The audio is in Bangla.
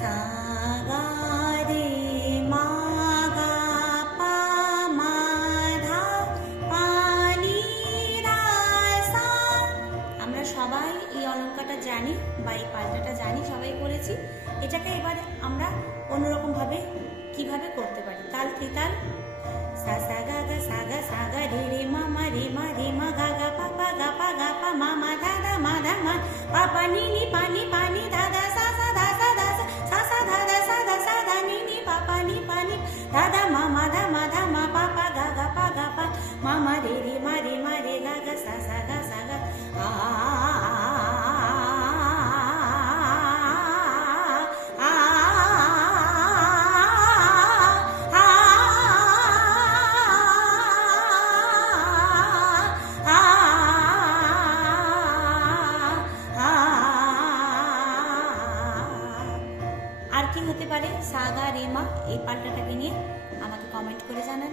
সা গা রে মা গা পা মা ধা পা নি ধা সা। আমরা সবাই এই অলঙ্কারটা জানি বা এই পাল্টাটা জানি, সবাই করেছি। এটাকে এবারে আমরা অন্যরকম ভাবে কিভাবে করতে পারি। তাল ত্রিতাল সা সা গা গা সা গা সা গা রে রে মা মা রে মা গা গা পা পা মা মা ধা মা পা পা নি পা নি ধা ধা সা সা ধা সা সা সা ধা ধা সা ধা নি পা নি ধা ধা মা মা পা গা পা মা মা রে গা গা সা গা আ আর কি হতে পারে সা গা রে মা, এই পাল্টাটাকে নিয়ে আমাকে কমেন্ট করে জানান।